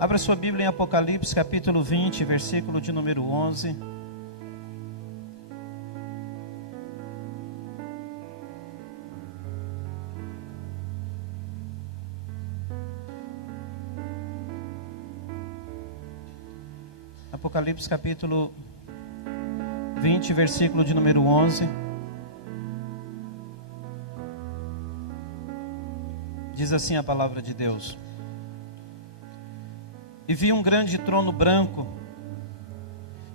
Abra sua Bíblia em Apocalipse capítulo 20, versículo de número 11. Apocalipse capítulo 20, versículo de número 11. Diz assim a palavra de Deus: E vi um grande trono branco,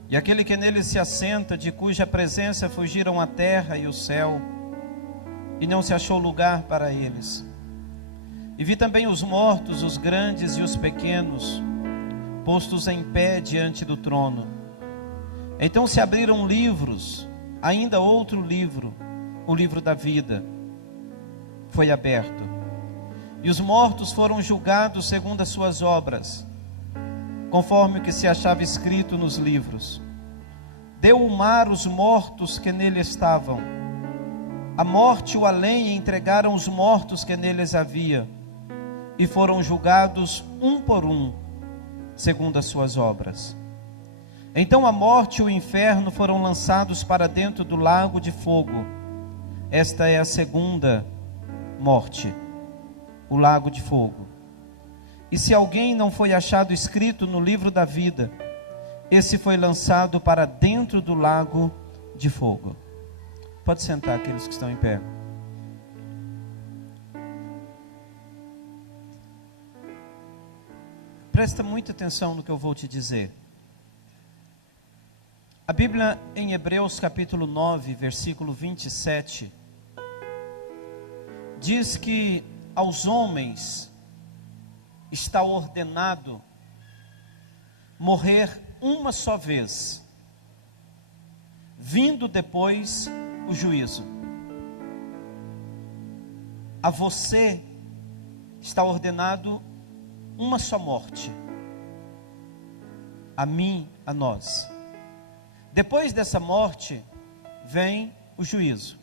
e aquele que nele se assenta, de cuja presença fugiram a terra e o céu, e não se achou lugar para eles. E vi também os mortos, os grandes e os pequenos, postos em pé diante do trono. Então se abriram livros, ainda outro livro, o livro da vida, foi aberto. E os mortos foram julgados segundo as suas obras, conforme o que se achava escrito nos livros. Deu o mar os mortos que nele estavam. A morte e o além entregaram os mortos que neles havia, e foram julgados um por um, segundo as suas obras. Então a morte e o inferno foram lançados para dentro do lago de fogo. Esta é a segunda morte, o lago de fogo. E se alguém não foi achado escrito no livro da vida, esse foi lançado para dentro do lago de fogo. Pode sentar, aqueles que estão em pé. Presta muita atenção no que eu vou te dizer. A Bíblia em Hebreus capítulo 9, versículo 27, diz que aos homens está ordenado morrer uma só vez, vindo depois o juízo. A você está ordenado uma só morte, a mim, a nós. Depois dessa morte vem o juízo.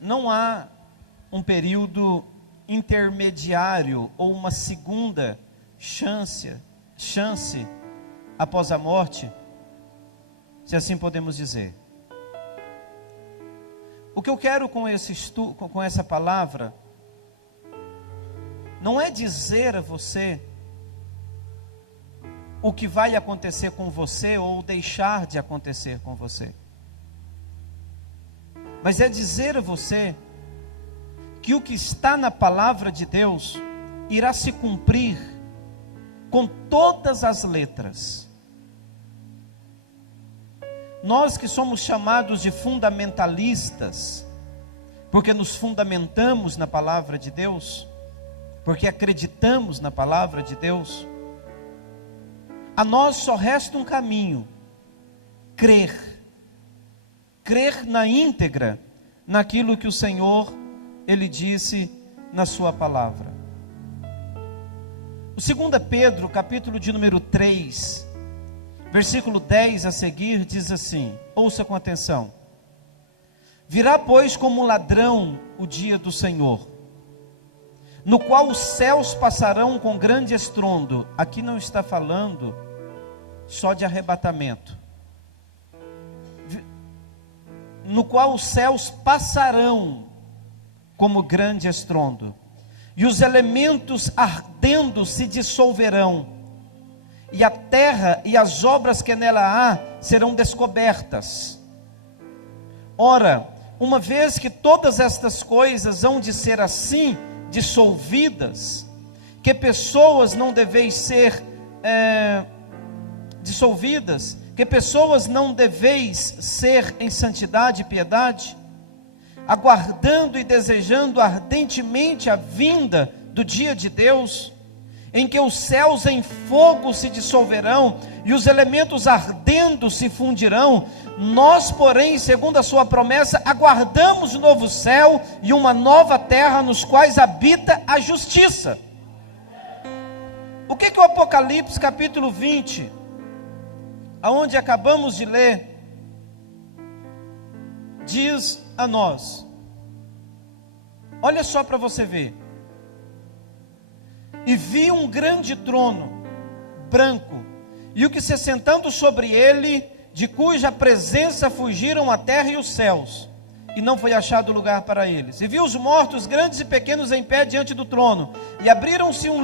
Não há um período intermediário ou uma segunda chance após a morte, se assim podemos dizer. O que eu quero com essa palavra não é dizer a você o que vai acontecer com você ou deixar de acontecer com você, mas é dizer a você que o que está na palavra de Deus irá se cumprir com todas as letras. Nós que somos chamados de fundamentalistas, porque nos fundamentamos na palavra de Deus, porque acreditamos na palavra de Deus, a nós só resta um caminho: crer na íntegra naquilo que o Senhor Ele disse na sua palavra. O 2 Pedro, capítulo de número 3, versículo 10 a seguir, diz assim, ouça com atenção: Virá, pois, como ladrão o dia do Senhor, no qual os céus passarão com grande estrondo. Aqui não está falando só de arrebatamento. No qual os céus passarão como grande estrondo, e os elementos ardendo se dissolverão, e a terra e as obras que nela há serão descobertas. Ora, uma vez que todas estas coisas hão de ser assim dissolvidas, que pessoas não deveis ser dissolvidas, que pessoas não deveis ser em santidade e piedade, aguardando e desejando ardentemente a vinda do dia de Deus, em que os céus em fogo se dissolverão e os elementos ardendo se fundirão. Nós, porém, segundo a sua promessa, aguardamos um novo céu e uma nova terra, nos quais habita a justiça. O que o Apocalipse capítulo 20, aonde acabamos de ler, diz a nós? Olha só para você ver. e vi um grande trono, branco, e o que se assentando sobre ele, de cuja presença fugiram a terra e os céus, e não foi achado lugar para eles. E vi os mortos, grandes e pequenos, em pé diante do trono, e abriram-se os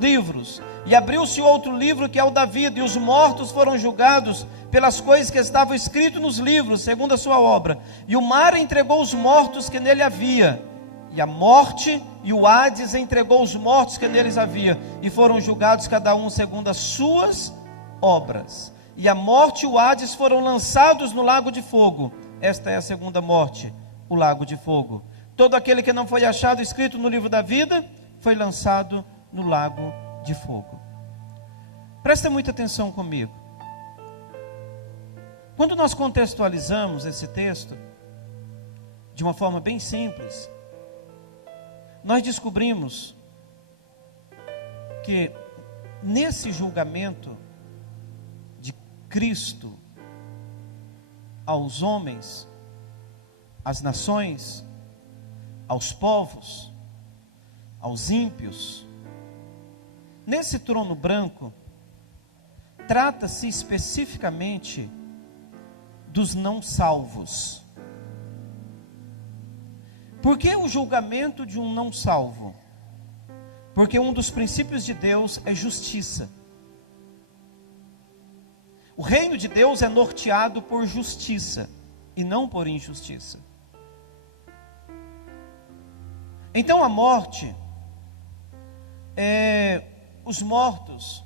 livros, e abriu-se outro livro, que é o da vida, e os mortos foram julgados pelas coisas que estavam escritas nos livros, segundo a sua obra. E o mar entregou os mortos que nele havia, e a morte e o Hades entregou os mortos que neles havia, e foram julgados cada um segundo as suas obras. E a morte e o Hades foram lançados no lago de fogo. Esta é a segunda morte, o lago de fogo. Todo aquele que não foi achado escrito no livro da vida, foi lançado no lago de fogo. Presta muita atenção comigo. Quando nós contextualizamos esse texto, de uma forma bem simples, nós descobrimos que nesse julgamento de Cristo aos homens, às nações, aos povos, aos ímpios, nesse trono branco, trata-se especificamente dos não salvos. Por que o julgamento de um não salvo? Porque um dos princípios de Deus é justiça. O reino de Deus é norteado por justiça e não por injustiça. Então a morte, os mortos,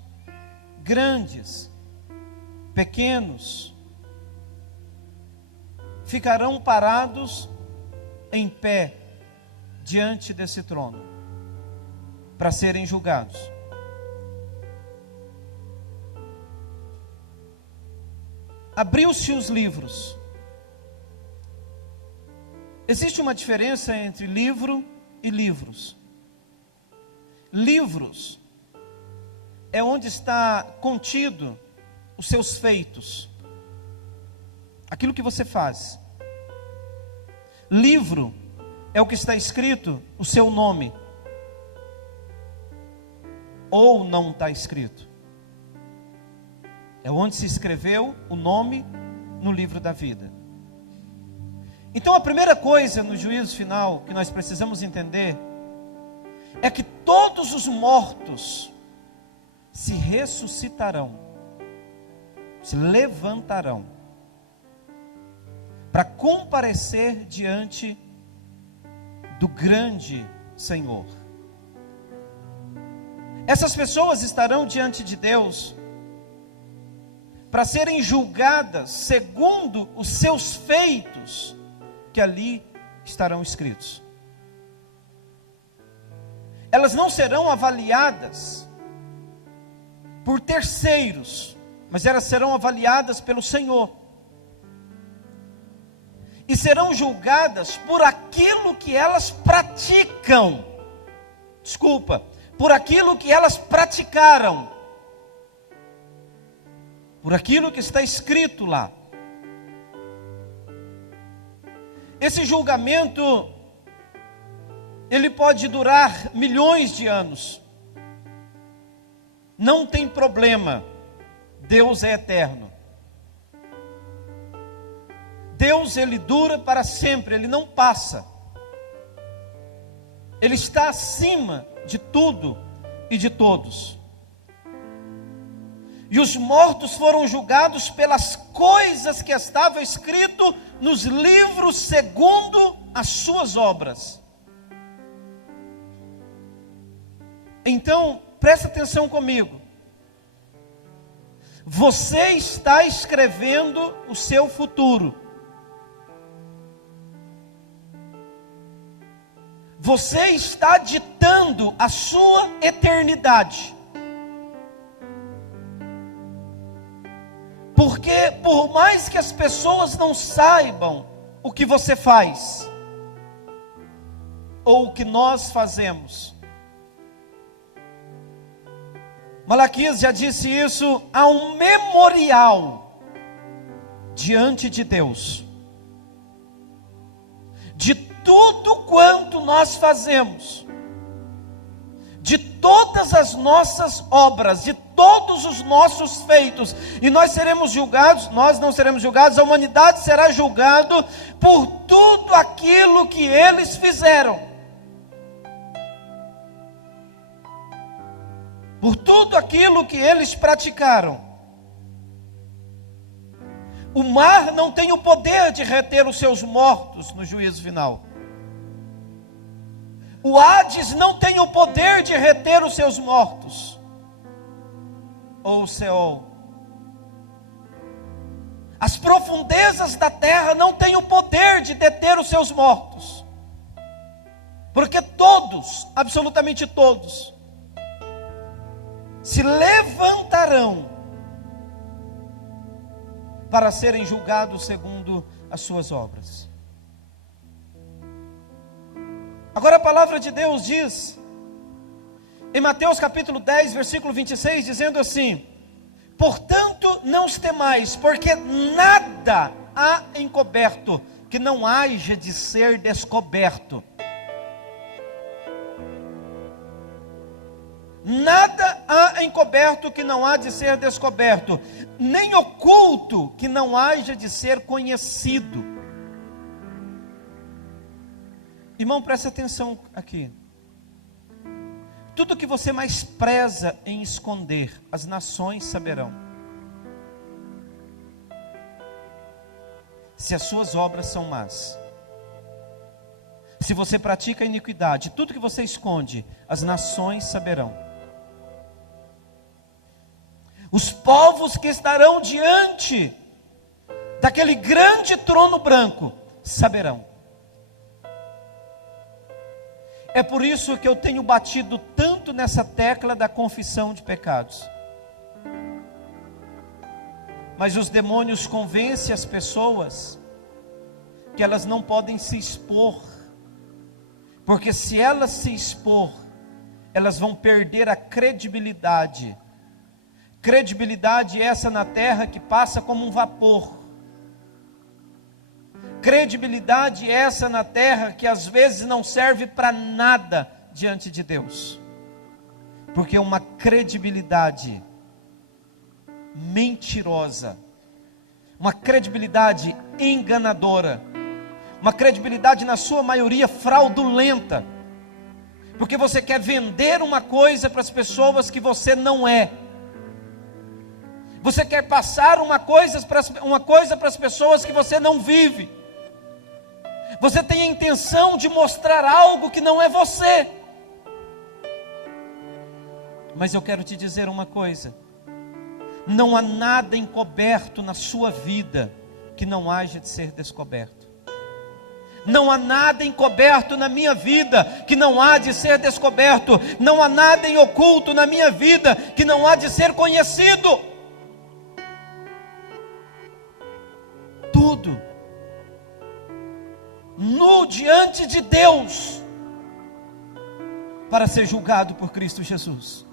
grandes, pequenos, ficarão parados em pé diante desse trono para serem julgados. Abriu-se os livros. Existe uma diferença entre livro e livros. Livros é onde está contido os seus feitos, aquilo que você faz. Livro é o que está escrito, o seu nome, ou não está escrito. É onde se escreveu o nome no livro da vida. Então a primeira coisa no juízo final que nós precisamos entender é que todos os mortos se ressuscitarão, se levantarão para comparecer diante do grande Senhor. Essas pessoas estarão diante de Deus para serem julgadas segundo os seus feitos que ali estarão escritos. Elas não serão avaliadas por terceiros, mas elas serão avaliadas pelo Senhor. E serão julgadas por aquilo que elas praticam. Por aquilo que elas praticaram. Por aquilo que está escrito lá. Esse julgamento, ele pode durar milhões de anos. Não tem problema. Deus é eterno. Deus, ele dura para sempre, ele não passa. Ele está acima de tudo e de todos. E os mortos foram julgados pelas coisas que estavam escritas nos livros segundo as suas obras. Então, presta atenção comigo. Você está escrevendo o seu futuro. Você está ditando a sua eternidade. Porque por mais que as pessoas não saibam o que você faz, ou o que nós fazemos, Malaquias já disse isso, há um memorial diante de Deus, de tudo quanto nós fazemos, de todas as nossas obras, de todos os nossos feitos, e nós seremos julgados. Nós não seremos julgados, a humanidade será julgada por tudo aquilo que eles fizeram, por tudo aquilo que eles praticaram. O mar não tem o poder de reter os seus mortos no juízo final. O Hades não tem o poder de reter os seus mortos, ou o Seol. As profundezas da terra não têm o poder de deter os seus mortos, porque todos, absolutamente todos, se levantarão para serem julgados segundo as suas obras. Agora a palavra de Deus diz, em Mateus capítulo 10, versículo 26, dizendo assim: portanto não os temais, porque nada há encoberto que não haja de ser descoberto. Nada há encoberto que não há de ser descoberto, nem oculto que não haja de ser conhecido. Irmão, preste atenção aqui. Tudo que você mais preza em esconder, as nações saberão. Se as suas obras são más, se você pratica iniquidade, tudo que você esconde, as nações saberão. Os povos que estarão diante daquele grande trono branco saberão. É por isso que eu tenho batido tanto nessa tecla da confissão de pecados. Mas os demônios convencem as pessoas que elas não podem se expor, porque se elas se expor, elas vão perder a credibilidade. Credibilidade essa na terra que passa como um vapor. Credibilidade essa na terra que às vezes não serve para nada diante de Deus, porque é uma credibilidade mentirosa, uma credibilidade enganadora, uma credibilidade na sua maioria fraudulenta, porque você quer vender uma coisa para as pessoas que você não é. Você quer passar uma coisa para as pessoas que você não vive. Você tem a intenção de mostrar algo que não é você. Mas eu quero te dizer uma coisa: não há nada encoberto na sua vida que não haja de ser descoberto. Não há nada encoberto na minha vida que não há de ser descoberto. Não há nada em oculto na minha vida que não há de ser conhecido. Tudo nu diante de Deus, para ser julgado por Cristo Jesus.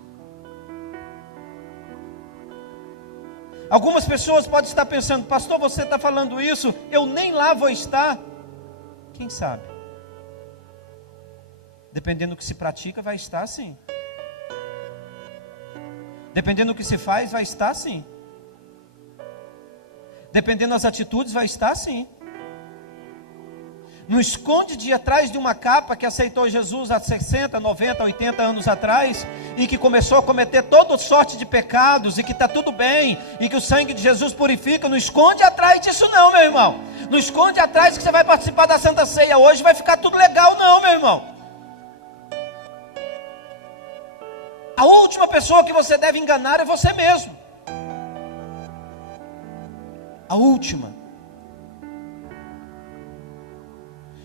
Algumas pessoas podem estar pensando: pastor, você está falando isso, eu nem lá vou estar. Quem sabe? Dependendo do que se pratica, vai estar sim. Dependendo do que se faz, vai estar sim. Dependendo das atitudes, vai estar sim. Não esconde de atrás de uma capa que aceitou Jesus há 60, 90, 80 anos atrás, e que começou a cometer toda sorte de pecados, e que está tudo bem, e que o sangue de Jesus purifica. Não esconde atrás disso não, meu irmão. Não esconde atrás que você vai participar da Santa Ceia hoje, vai ficar tudo legal não, meu irmão. A última pessoa que você deve enganar é você mesmo. A última.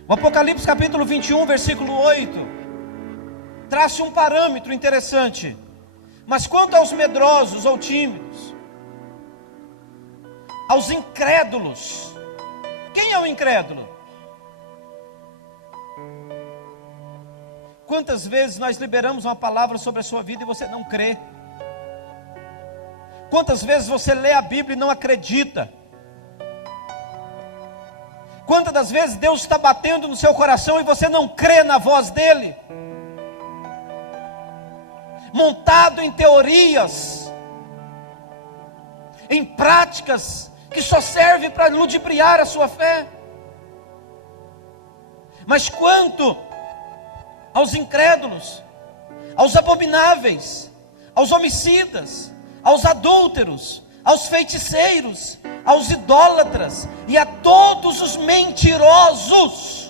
O Apocalipse capítulo 21, versículo 8, traça um parâmetro interessante. Mas quanto aos medrosos ou tímidos, aos incrédulos, quem é o incrédulo? Quantas vezes nós liberamos uma palavra sobre a sua vida e você não crê? Quantas vezes você lê a Bíblia e não acredita? Quantas das vezes Deus está batendo no seu coração e você não crê na voz dEle? montado em teorias, em práticas que só servem para ludibriar a sua fé. Mas quanto aos incrédulos, aos abomináveis, aos homicidas, aos adúlteros, aos feiticeiros, aos idólatras e a todos os mentirosos,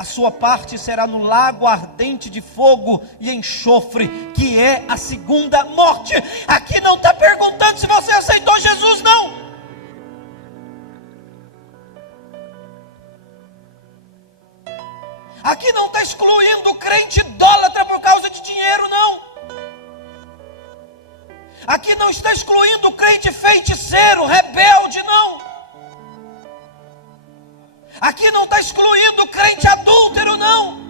a sua parte será no lago ardente de fogo e enxofre, que é a segunda morte. Aqui não está perguntando se você aceitou Jesus, não. Aqui não está excluindo o crente idólatra por causa de dinheiro, não. Aqui não está excluindo o crente feiticeiro, rebelde, não. Aqui não está excluindo o crente adúltero, não.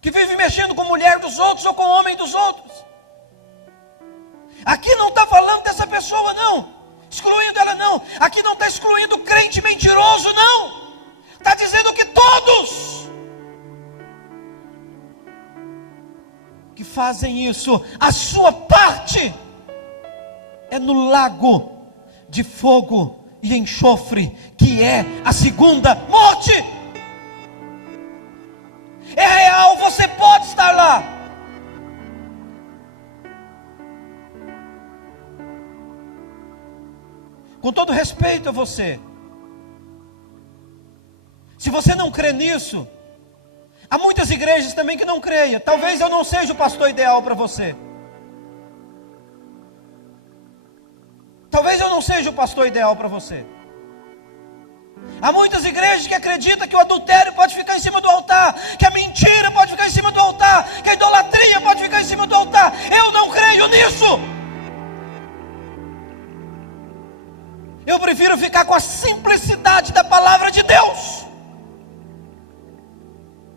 Que vive mexendo com a mulher dos outros ou com o homem dos outros. Aqui não está falando dessa pessoa, não. Excluindo ela, não. Aqui não está excluindo o crente mentiroso, não. Está dizendo que todos que fazem isso, a sua parte é no lago de fogo e enxofre, que é a segunda morte. É real, você pode estar lá. Com todo respeito a você, se você não crê nisso, há muitas igrejas também que não creiam. Talvez eu não seja o pastor ideal para você. Talvez eu não seja o pastor ideal para você. Há muitas igrejas que acreditam que o adultério pode ficar em cima do altar, que a mentira pode ficar em cima do altar, que a idolatria pode ficar em cima do altar. Eu não creio nisso. Eu prefiro ficar com a simplicidade da palavra de Deus.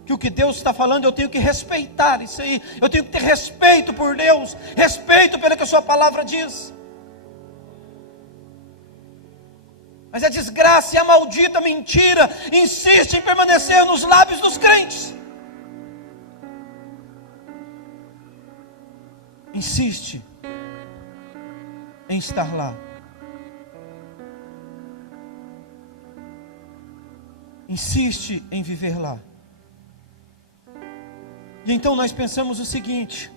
Que o que Deus está falando, eu tenho que respeitar isso aí. Eu tenho que ter respeito por Deus, respeito pelo que a sua palavra diz. Mas a desgraça e a maldita mentira insiste em permanecer nos lábios dos crentes. Insiste em estar lá. Insiste em viver lá. E então nós pensamos o seguinte,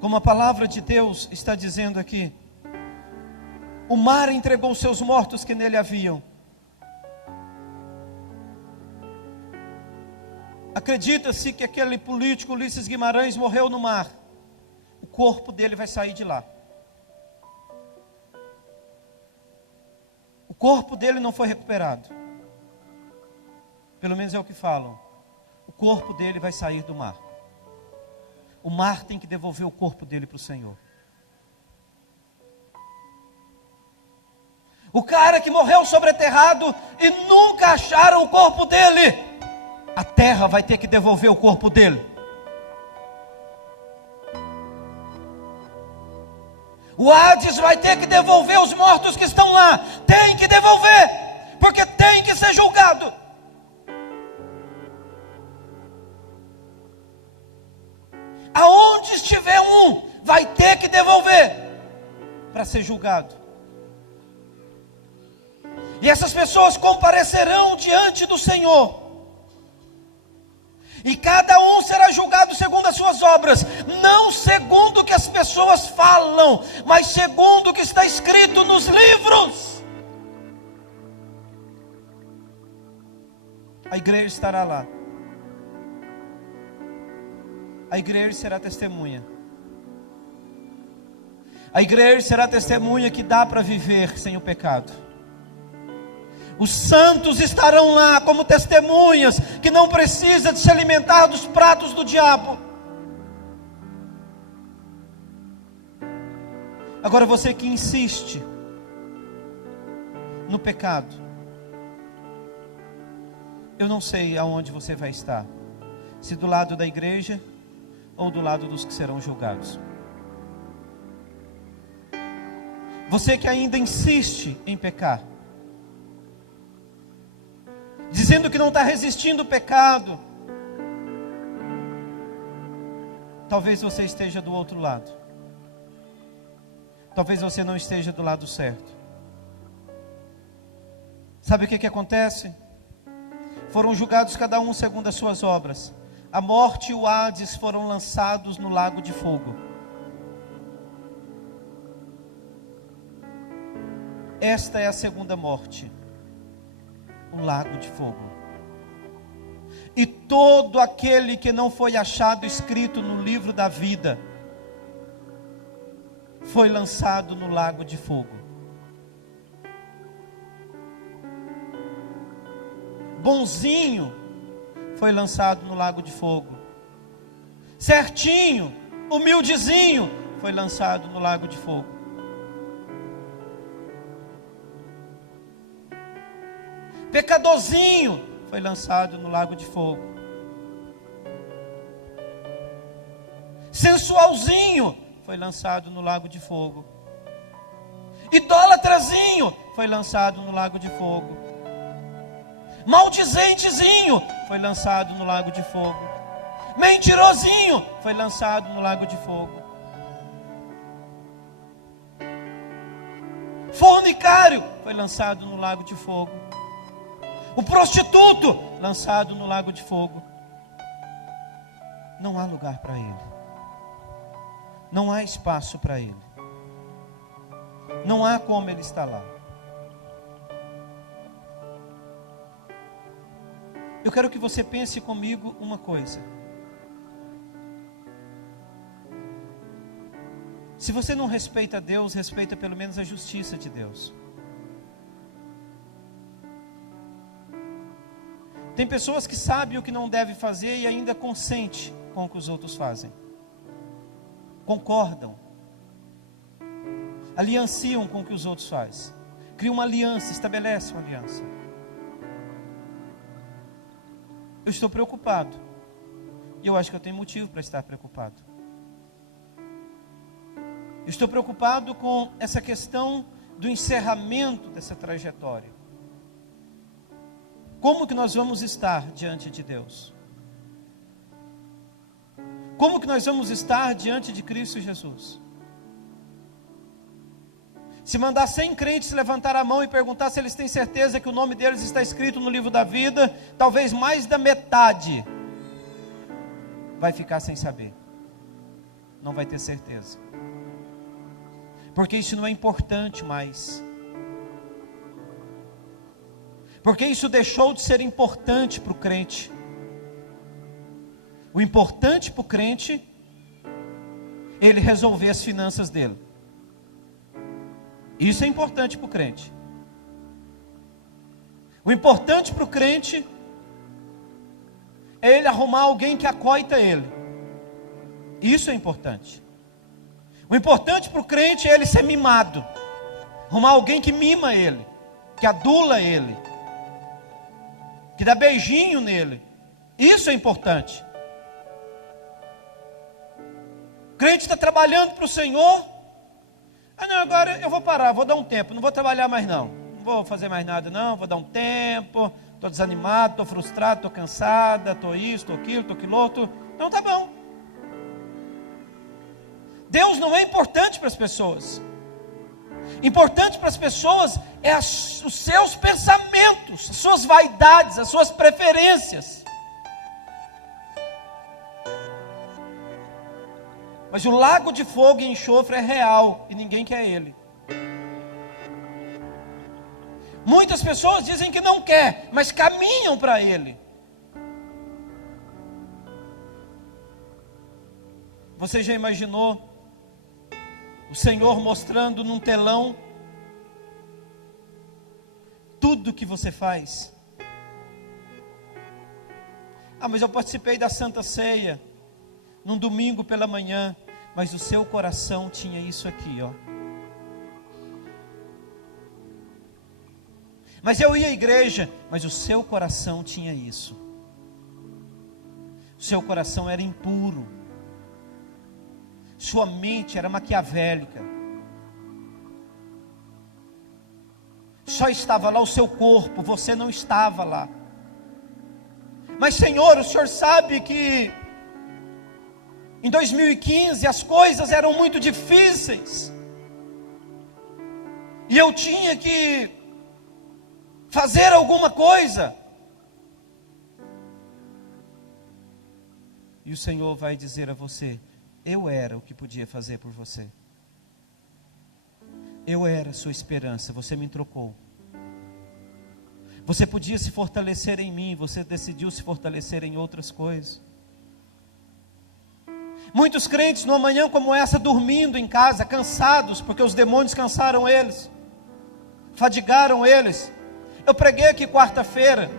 como a palavra de Deus está dizendo aqui: o mar entregou seus mortos que nele haviam. Acredita-se que aquele político Ulisses Guimarães morreu no mar. O corpo dele vai sair de lá. O corpo dele não foi recuperado. Pelo menos é o que falam. O corpo dele vai sair do mar. O mar tem que devolver o corpo dele para o Senhor. O cara que morreu sobreterrado e nunca acharam o corpo dele, a terra vai ter que devolver o corpo dele. O Hades vai ter que devolver os mortos que estão lá. Tem que devolver, porque tem que ser julgado. Aonde estiver um, vai ter que devolver para ser julgado. E essas pessoas comparecerão diante do Senhor. E cada um será julgado segundo as suas obras, não segundo o que as pessoas falam, mas segundo o que está escrito nos livros. A igreja estará lá. A igreja será testemunha. A igreja será testemunha que dá para viver sem o pecado. Os santos estarão lá como testemunhas que não precisa de se alimentar dos pratos do diabo. Agora você que insiste no pecado, eu não sei aonde você vai estar. Se do lado da igreja ou do lado dos que serão julgados. Você que ainda insiste em pecar, dizendo que não está resistindo ao pecado. Talvez você esteja do outro lado. Talvez você não esteja do lado certo. Sabe o que acontece? Foram julgados cada um segundo as suas obras. A morte e o Hades foram lançados no lago de fogo. Esta é a segunda morte, o lago de fogo. E todo aquele que não foi achado escrito no livro da vida foi lançado no lago de fogo. Bonzinho foi lançado no lago de fogo. Certinho, humildezinho foi lançado no lago de fogo. Pecadorzinho foi lançado no lago de fogo. Sensualzinho foi lançado no lago de fogo. Idólatrazinho foi lançado no lago de fogo. Maldizentezinho foi lançado no lago de fogo. Mentirosinho foi lançado no lago de fogo. Fornicário foi lançado no lago de fogo. O prostituto lançado no lago de fogo. Não há lugar para ele. Não há espaço para ele. Não há como ele estar lá. Eu quero que você pense comigo uma coisa. Se você não respeita Deus, respeita pelo menos a justiça de Deus. Tem pessoas que sabem o que não deve fazer e ainda consente com o que os outros fazem. Concordam. Alianciam com o que os outros fazem. Criam uma aliança, estabelecem uma aliança. Eu estou preocupado. E eu acho que eu tenho motivo para estar preocupado. Eu estou preocupado com essa questão do encerramento dessa trajetória. Como que nós vamos estar diante de Deus? Como que nós vamos estar diante de Cristo Jesus? Se mandar 100 crentes levantar a mão e perguntar se eles têm certeza que o nome deles está escrito no livro da vida, talvez mais da metade vai ficar sem saber. Não vai ter certeza. Porque isso não é importante mais. Porque isso deixou de ser importante para o crente. O importante para o crente é ele resolver as finanças dele. Isso é importante para o crente. O importante para o crente é ele arrumar alguém que acoita ele. Isso é importante. O importante para o crente é ele ser mimado. Arrumar alguém que mima ele, que adula ele, que dá beijinho nele. Isso é importante. O crente está trabalhando para o Senhor. Ah não, agora eu vou parar, vou dar um tempo, não vou trabalhar mais não. Não vou fazer mais nada não, vou dar um tempo. Estou desanimado, estou frustrado, estou cansada, estou isso, estou aquilo, estou aquilo outro. Não, tá bom. Deus não é importante para as pessoas. Importante para as pessoas é os seus pensamentos, as suas vaidades, as suas preferências. Mas o lago de fogo e enxofre é real e ninguém quer ele. Muitas pessoas dizem que não quer, mas caminham para ele. Você já imaginou o Senhor mostrando num telão tudo que você faz? Ah, mas eu participei da Santa Ceia num domingo pela manhã, mas o seu coração tinha isso aqui, ó. Mas eu ia à igreja, mas o seu coração tinha isso. O seu coração era impuro. Sua mente era maquiavélica. Só estava lá o seu corpo, você não estava lá. Mas Senhor, o Senhor sabe que em 2015 as coisas eram muito difíceis. E eu tinha que fazer alguma coisa. E o Senhor vai dizer a você: eu era o que podia fazer por você. Eu era a sua esperança, você me trocou. Você podia se fortalecer em mim, você decidiu se fortalecer em outras coisas. Muitos crentes numa manhã como essa, dormindo em casa, cansados, porque os demônios cansaram eles, fadigaram eles. Eu preguei aqui quarta-feira.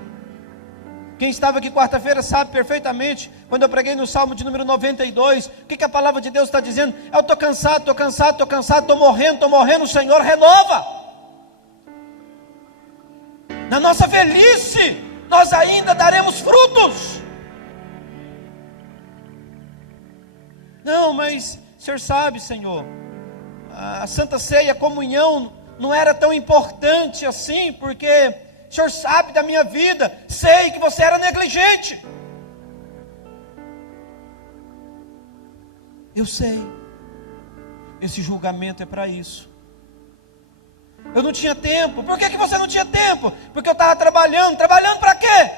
Quem estava aqui quarta-feira sabe perfeitamente, quando eu preguei no Salmo de número 92, o que a palavra de Deus está dizendo? Eu estou cansado, estou morrendo, o Senhor renova. Na nossa velhice, nós ainda daremos frutos. Não, mas o Senhor sabe, Senhor, a Santa Ceia, a comunhão, não era tão importante assim, porque o Senhor sabe da minha vida, sei que você era negligente. Eu sei, esse julgamento é para isso. Eu não tinha tempo. Por que você não tinha tempo? Porque eu estava trabalhando para quê?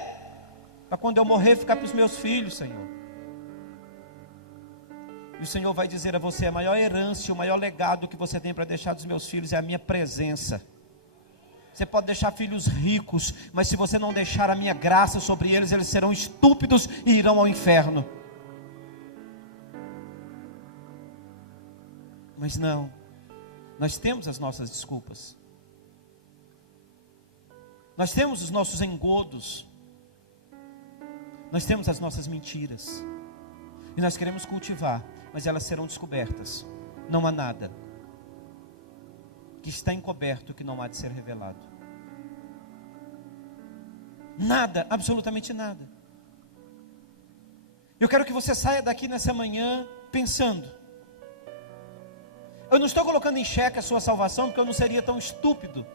Para quando eu morrer ficar para os meus filhos, Senhor. E o Senhor vai dizer a você: a maior herança, o maior legado que você tem para deixar dos meus filhos é a minha presença. Você pode deixar filhos ricos, mas se você não deixar a minha graça sobre eles, eles serão estúpidos e irão ao inferno. Mas não, nós temos as nossas desculpas. Nós temos os nossos engodos. Nós temos as nossas mentiras. E nós queremos cultivar, mas elas serão descobertas. Não há nada que está encoberto que não há de ser revelado. Nada, absolutamente nada. Eu quero que você saia daqui nessa manhã pensando. Eu não estou colocando em xeque a sua salvação, porque eu não seria tão estúpido.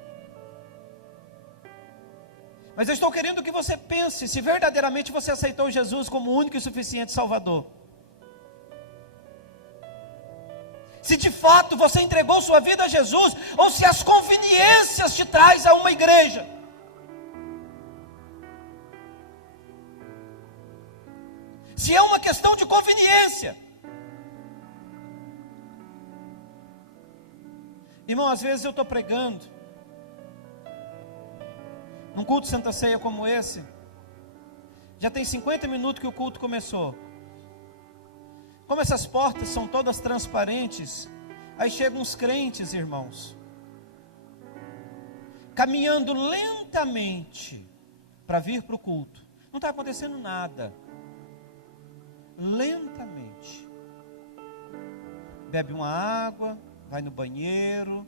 Mas eu estou querendo que você pense se verdadeiramente você aceitou Jesus como o único e suficiente Salvador. Se de fato você entregou sua vida a Jesus, ou se as conveniências te traz a uma igreja. Se é uma questão de conveniência. Irmão, às vezes eu estou pregando num culto Santa Ceia como esse, já tem 50 minutos que o culto começou. Como essas portas são todas transparentes, aí chegam uns crentes, irmãos, caminhando lentamente para vir para o culto. Não está acontecendo nada. Lentamente. Bebe uma água, vai no banheiro.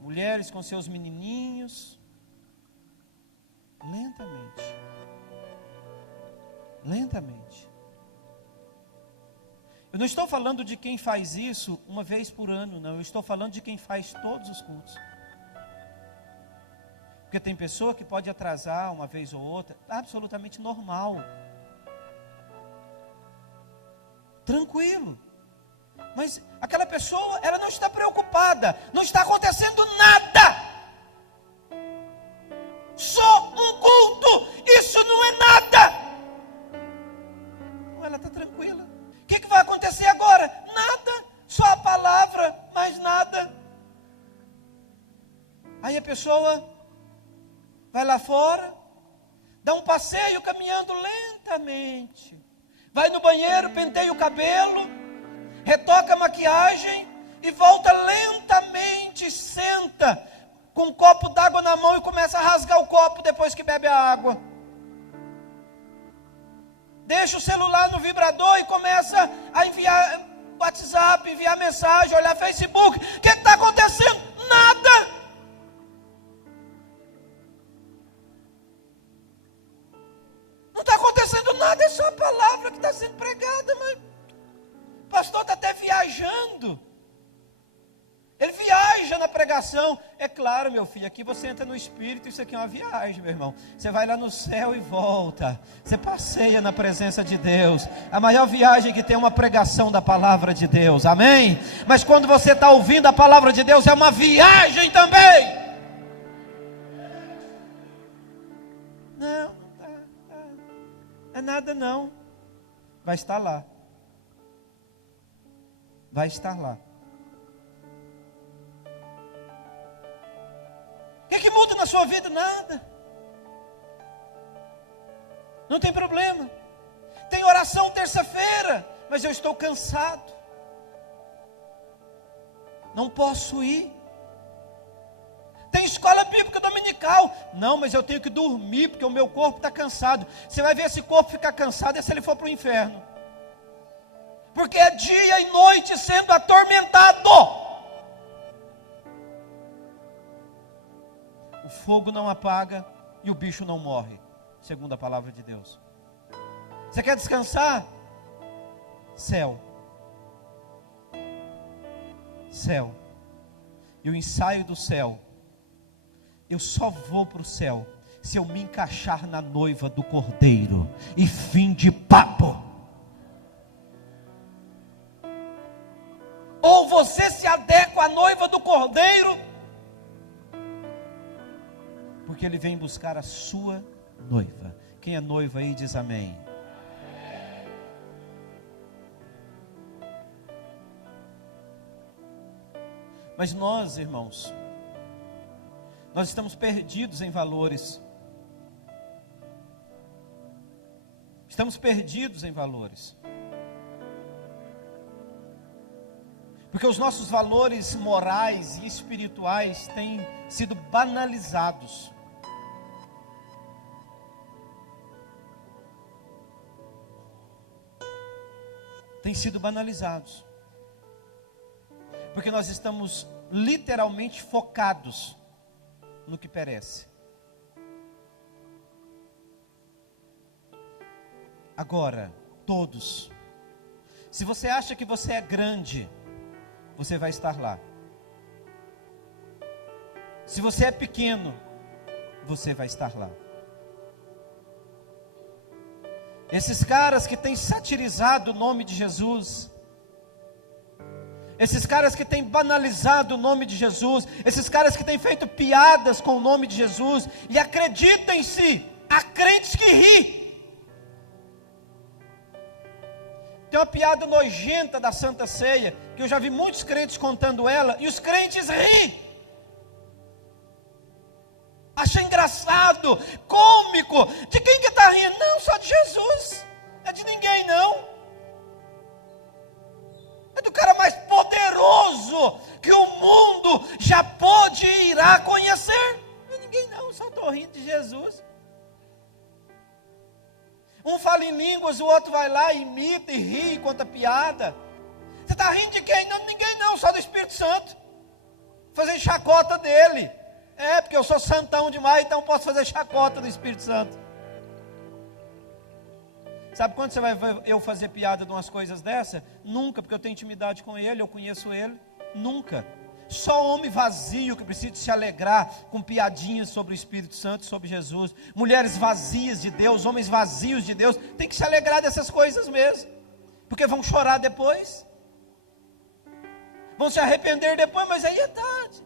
Mulheres com seus menininhos. Lentamente. Lentamente. Eu não estou falando de quem faz isso uma vez por ano, não. Eu estou falando de quem faz todos os cultos. Porque tem pessoa que pode atrasar uma vez ou outra, absolutamente normal. Tranquilo. Mas aquela pessoa, ela não está preocupada, não está acontecendo nada. Só um culto, isso não é nada. Ela está tranquila. O que vai acontecer agora? Nada, só a palavra, mais nada. Aí a pessoa vai lá fora, dá um passeio caminhando lentamente, vai no banheiro, penteia o cabelo, retoca a maquiagem e volta lentamente, senta com um copo d'água na mão e começa a rasgar o copo depois que bebe a água. Deixa o celular no vibrador e começa a enviar WhatsApp, enviar mensagem, olhar Facebook. O que está acontecendo? Nada. Não está acontecendo nada, é só a palavra que está sendo pregada, mas o pastor está até viajando. Ele viaja na pregação. É claro, meu filho, aqui você entra no Espírito, isso aqui é uma viagem, meu irmão. Você vai lá no céu e volta. Você passeia na presença de Deus. A maior viagem que tem é uma pregação da palavra de Deus, amém? Mas quando você está ouvindo a palavra de Deus, é uma viagem também. Não, é nada não. Vai estar lá. Vai estar lá. O que muda na sua vida? Nada. Não tem problema. Tem oração terça-feira, mas eu estou cansado. Não posso ir. Tem escola bíblica dominical. Não, mas eu tenho que dormir, porque o meu corpo está cansado. Você vai ver esse corpo ficar cansado, é se ele for para o inferno. Porque é dia e noite sendo atormentado. O fogo não apaga e o bicho não morre, segundo a palavra de Deus. Você quer descansar? Céu. Céu. E o ensaio do céu, eu só vou para o céu se eu me encaixar na noiva do Cordeiro. E fim de papo. Ou você se adequa à noiva do Cordeiro, porque ele vem buscar a sua noiva. Quem é noiva aí diz amém. Mas nós, irmãos, nós estamos perdidos em valores. Estamos perdidos em valores. Porque os nossos valores morais e espirituais têm sido banalizados. Têm sido banalizados. Porque nós estamos literalmente focados no que perece. Agora, todos, se você acha que você é grande, você vai estar lá. Se você é pequeno, você vai estar lá. Esses caras que têm satirizado o nome de Jesus, esses caras que têm banalizado o nome de Jesus, esses caras que têm feito piadas com o nome de Jesus, e acreditem-se, há crentes que riem. Tem uma piada nojenta da Santa Ceia, que eu já vi muitos crentes contando ela, e os crentes riem. Acha engraçado, cômico. De quem que está rindo? Não, só de Jesus. Não é de ninguém não. É do cara mais poderoso que o mundo já pôde e irá conhecer. Não é ninguém não, só estou rindo de Jesus. Um fala em línguas, o outro vai lá, imita e ri, conta piada. Você está rindo de quem? Não, ninguém não, só do Espírito Santo. Fazendo chacota dele. É, porque eu sou santão demais, então posso fazer chacota do Espírito Santo. Sabe quando você vai ver eu fazer piada de umas coisas dessa? Nunca, porque eu tenho intimidade com ele, eu conheço ele. Nunca. Só homem vazio que precisa se alegrar com piadinhas sobre o Espírito Santo, sobre Jesus. Mulheres vazias de Deus, homens vazios de Deus, tem que se alegrar dessas coisas mesmo. Porque vão chorar depois. Vão se arrepender depois, mas aí é tarde.